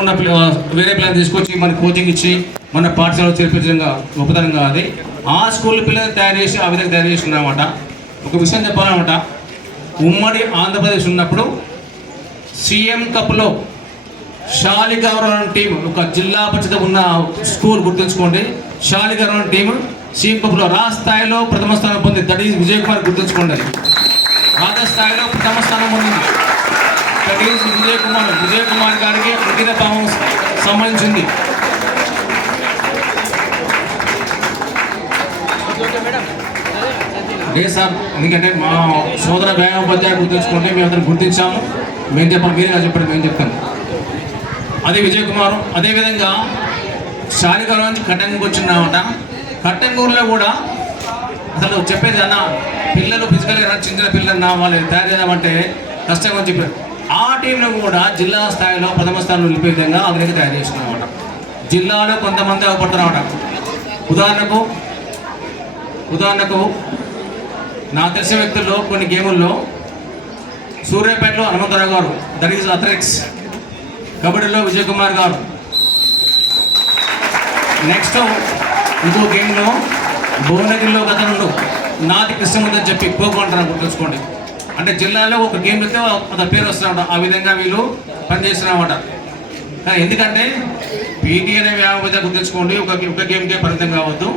ఉన్న వేరే పిల్లలు తీసుకొచ్చి మన కోచింగ్ ఇచ్చి మన పాఠశాలలో చేర్పించడంగా గొప్పతనంగా అది ఆ స్కూల్ పిల్లలు తయారు చేసి ఆ విధంగా తయారు చేసుకున్నామన్నమాట. ఒక విషయం చెప్పాలన్నమాట, ఉమ్మడి ఆంధ్రప్రదేశ్ ఉన్నప్పుడు సీఎం కప్లో శాలిగౌరవం టీం, ఒక జిల్లా పరిషత్ ఉన్న స్కూల్ గుర్తుంచుకోండి, శాలిగౌరవం టీం సీఎం కప్లో రాష్ట్ర స్థాయిలో ప్రథమ స్థానం పొంది. దట్ ఈజ్ విజయ్ కుమార్, గుర్తుంచుకోండి. అది రాష్ట్ర స్థాయిలో ప్రథమ స్థానం పొందింది. దట్ ఈజ్ విజయ్ కుమార్ గారికి అంకిత భావం సంబంధించింది. అదే సార్, ఎందుకంటే మా సోదర వ్యాయామోపాధ్యాయులు గుర్తుంచుకోండి, మేము అతను గుర్తించాము. మేము చెప్పాలి, మీరే నాకు చెప్పండి, మేము చెప్తాను. అదే విజయ్ కుమార్. అదేవిధంగా శాలిగౌరవం నుంచి కట్టంగూరు వచ్చిందన్నమాట. కట్టంగూరులో కూడా అసలు చెప్పేది అన్న, పిల్లలు ఫిజికల్గా చిన్న పిల్లలు వాళ్ళు తయారు చేద్దామంటే కష్టంగా అని చెప్పారు. ఆ టీంలో కూడా జిల్లా స్థాయిలో ప్రథమ స్థానంలో నిలిపే విధంగా ఆ విధంగా తయారు చేసుకున్నామన్నమాట. జిల్లాలో కొంతమంది అవపడుతున్నారన్నమాట. ఉదాహరణకు నాకు తెలిసిన వ్యక్తుల్లో కొన్ని గేముల్లో సూర్యాపేటలో హనుమంతరావు గారు, దట్ ఈజ్ అథ్లెటిక్స్. కబడ్డీలో విజయ్ కుమార్ గారు. నెక్స్ట్ ఇంకో గేమ్లో భువనగిరిలో గతంలో నాది కృష్ణమూర్తి అని చెప్పి పోకుంటారు, గుర్తుంచుకోండి. అంటే జిల్లాలో ఒక గేమ్ అయితే అతని పేరు వస్తున్నమాట. ఆ విధంగా వీళ్ళు పనిచేస్తున్నారన్నమాట. ఎందుకంటే పీటీ అనే వ్యాపారం గుర్తుంచుకోండి, ఒక గేమ్కే పరిమితం కావద్దు.